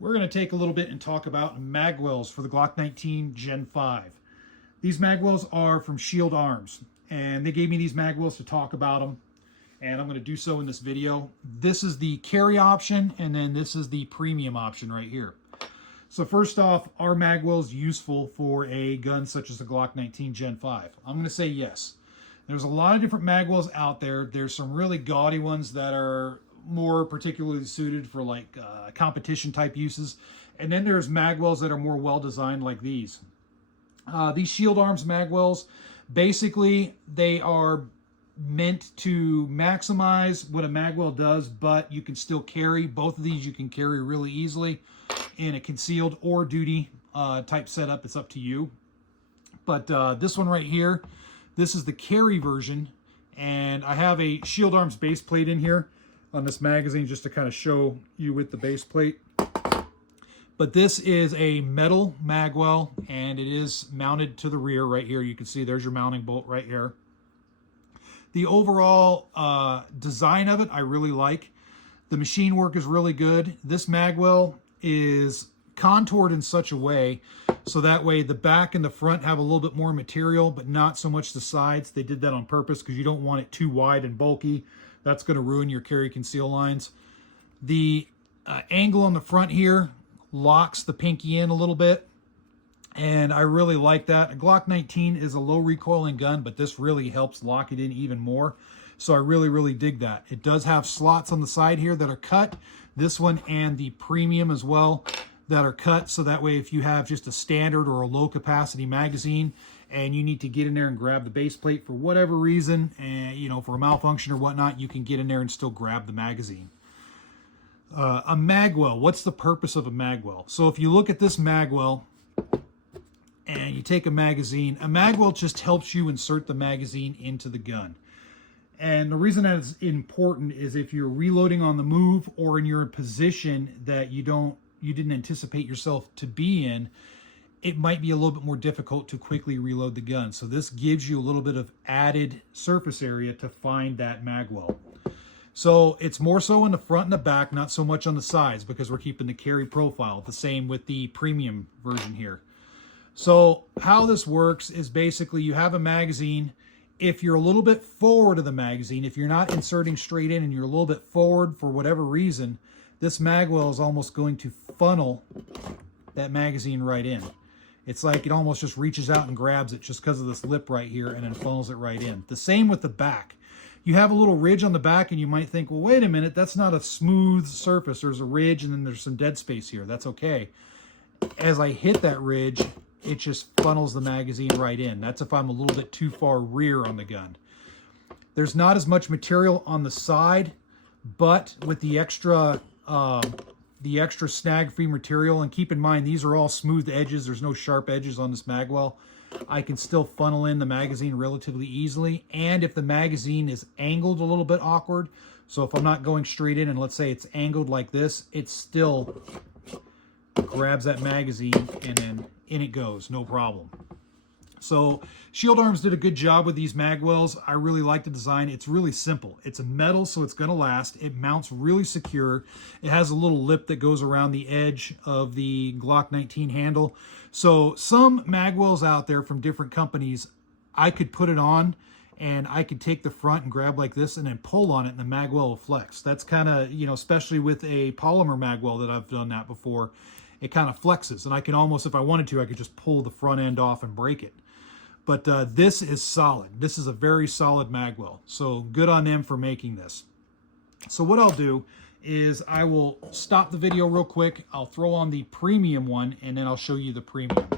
we're going to take a little bit and talk about magwells for the Glock 19 Gen 5. These magwells are from Shield Arms, and they gave me these magwells to talk about them, and I'm going to do so in this video. This is the carry option, and then this is the premium option right here. So first off, are magwells useful for a gun such as the Glock 19 Gen 5? I'm going to say yes. There's a lot of different magwells out there. There's some really gaudy ones that are more particularly suited for like competition type uses. And then there's magwells that are more well designed like these. These Shield Arms Magwells, basically they are meant to maximize what a magwell does, but you can still carry. Both of these you can carry really easily in a concealed or duty type setup. It's up to you. But this one right here, this is the carry version, and I have a Shield Arms base plate in here on this magazine just to kind of show you with the base plate. But this is a metal magwell, and it is mounted to the rear right here. You can see there's your mounting bolt right here. The overall design of it, I really like. The machine work is really good. This magwell is contoured in such a way so that way the back and the front have a little bit more material, but not so much the sides. They did that on purpose because you don't want it too wide and bulky. That's going to ruin your carry conceal lines. The angle on the front here locks the pinky in a little bit, and I really like that. A Glock 19 is a low recoiling gun, but this really helps lock it in even more. So I really dig that. It does have slots on the side here that are cut. This one and the premium as well that are cut, so that way if you have just a standard or a low capacity magazine and you need to get in there and grab the base plate for whatever reason, and you know, for a malfunction or whatnot, you can get in there and still grab the magazine. A magwell, what's the purpose of a magwell? So if you look at this magwell and you take a magwell just helps you insert the magazine into the gun. And the reason that is important is if you're reloading on the move or you're in a position that you didn't anticipate yourself to be in, it might be a little bit more difficult to quickly reload the gun. So this gives you a little bit of added surface area to find that magwell. So it's more so in the front and the back, not so much on the sides, because we're keeping the carry profile. The same with the premium version here. So how this works is basically you have a magazine. If you're a little bit forward of the magazine, if you're not inserting straight in and you're a little bit forward for whatever reason, this magwell is almost going to funnel that magazine right in. It's like it almost just reaches out and grabs it just because of this lip right here and then funnels it right in. The same with the back. You have a little ridge on the back and you might think, well, wait a minute, that's not a smooth surface. There's a ridge and then there's some dead space here. That's okay. As I hit that ridge, it just funnels the magazine right in. That's if I'm a little bit too far rear on the gun. There's not as much material on the side, but with the extra snag-free material, and keep in mind these are all smooth edges, there's no sharp edges on this magwell, I can still funnel in the magazine relatively easily. And if the magazine is angled a little bit awkward, so if I'm not going straight in and let's say it's angled like this, it still grabs that magazine and then in it goes, no problem. So Shield Arms did a good job with these magwells. I really like the design. It's really simple. It's a metal, so it's going to last. It mounts really secure. It has a little lip that goes around the edge of the Glock 19 handle. So some magwells out there from different companies, I could put it on and I could take the front and grab like this and then pull on it and the magwell will flex. That's kind of, you know, especially with a polymer magwell that I've done that before, it kind of flexes. And I can almost, if I wanted to, I could just pull the front end off and break it. But this is solid. This is a very solid magwell. So good on them for making this. So what I'll do is I will stop the video real quick. I'll throw on the premium one and then I'll show you the premium.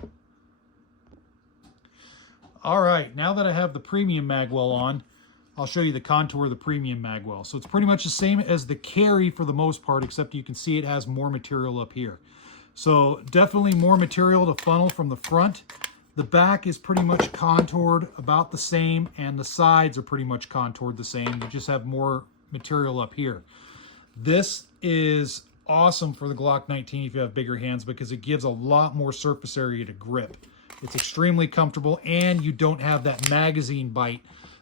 All right, now that I have the premium magwell on, I'll show you the contour of the premium magwell. So it's pretty much the same as the carry for the most part, except you can see it has more material up here. So definitely more material to funnel from the front. The back is pretty much contoured about the same, and the sides are pretty much contoured the same. You just have more material up here. This is awesome for the Glock 19 if you have bigger hands because it gives a lot more surface area to grip. It's extremely comfortable, and you don't have that magazine bite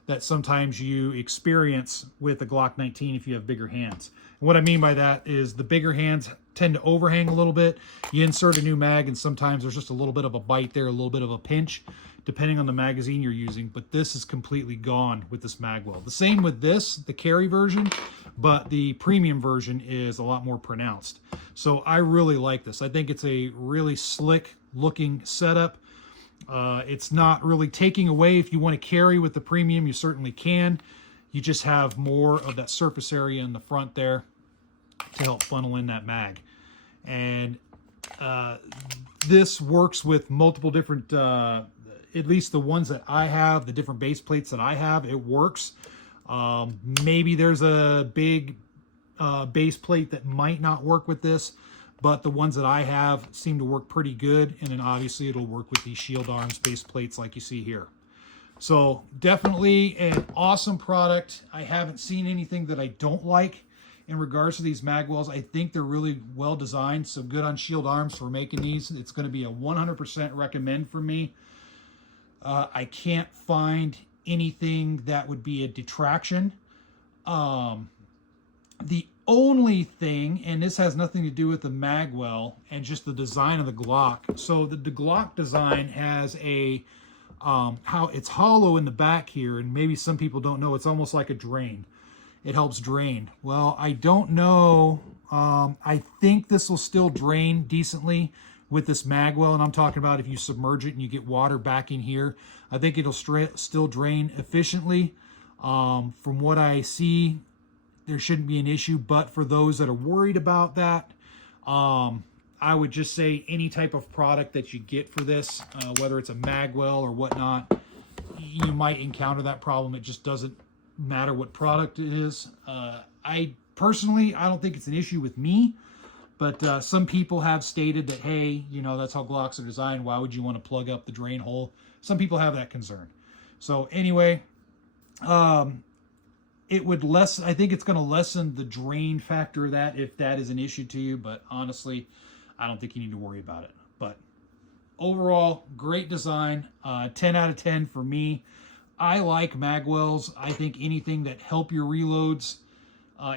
that sometimes you experience with the Glock 19 if you have bigger hands. And what I mean by that is the bigger hands tend to overhang a little bit. You insert a new mag and sometimes there's just a little bit of a bite there, a little bit of a pinch, depending on the magazine you're using. But this is completely gone with this magwell. The same with this, the carry version, but the premium version is a lot more pronounced. So I really like this. I think it's a really slick looking setup. It's not really taking away. If you want to carry with the premium, you certainly can. You just have more of that surface area in the front there to help funnel in that mag. And this works with multiple different, at least the ones that I have, the different base plates that I have, it works. Maybe there's a big base plate that might not work with this, but the ones that I have seem to work pretty good. And then obviously it'll work with these Shield Arms base plates like you see here. So definitely an awesome product. I haven't seen anything that I don't like in regards to these magwells. I think they're really well designed. So good on Shield Arms for making these. It's going to be a 100% recommend for me. I can't find anything that would be a detraction. The only thing, and this has nothing to do with the magwell and just the design of the Glock. So the Glock design has a, how it's hollow in the back here, and maybe some people don't know, it's almost like a drain. It helps drain. Well, I don't know. I think this will still drain decently with this magwell, and I'm talking about if you submerge it and you get water back in here. I think it'll still drain efficiently. From what I see, there shouldn't be an issue, but for those that are worried about that, I would just say any type of product that you get for this, whether it's a magwell or whatnot, you might encounter that problem. It just doesn't matter what product it is. I personally, I don't think it's an issue with me, but some people have stated that, hey, you know, that's how Glocks are designed. Why would you want to plug up the drain hole? Some people have that concern. So anyway, it would I think it's going to lessen the drain factor of that if that is an issue to you, but honestly, I don't think you need to worry about it. But overall, great design, 10 out of 10 for me. I like magwells. I think anything that help your reloads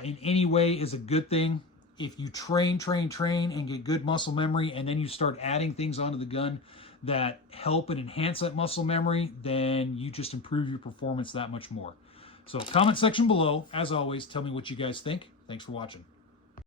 in any way is a good thing. If you train and get good muscle memory, and then you start adding things onto the gun that help and enhance that muscle memory, then you just improve your performance that much more. So comment section below. As always, tell me what you guys think. Thanks for watching.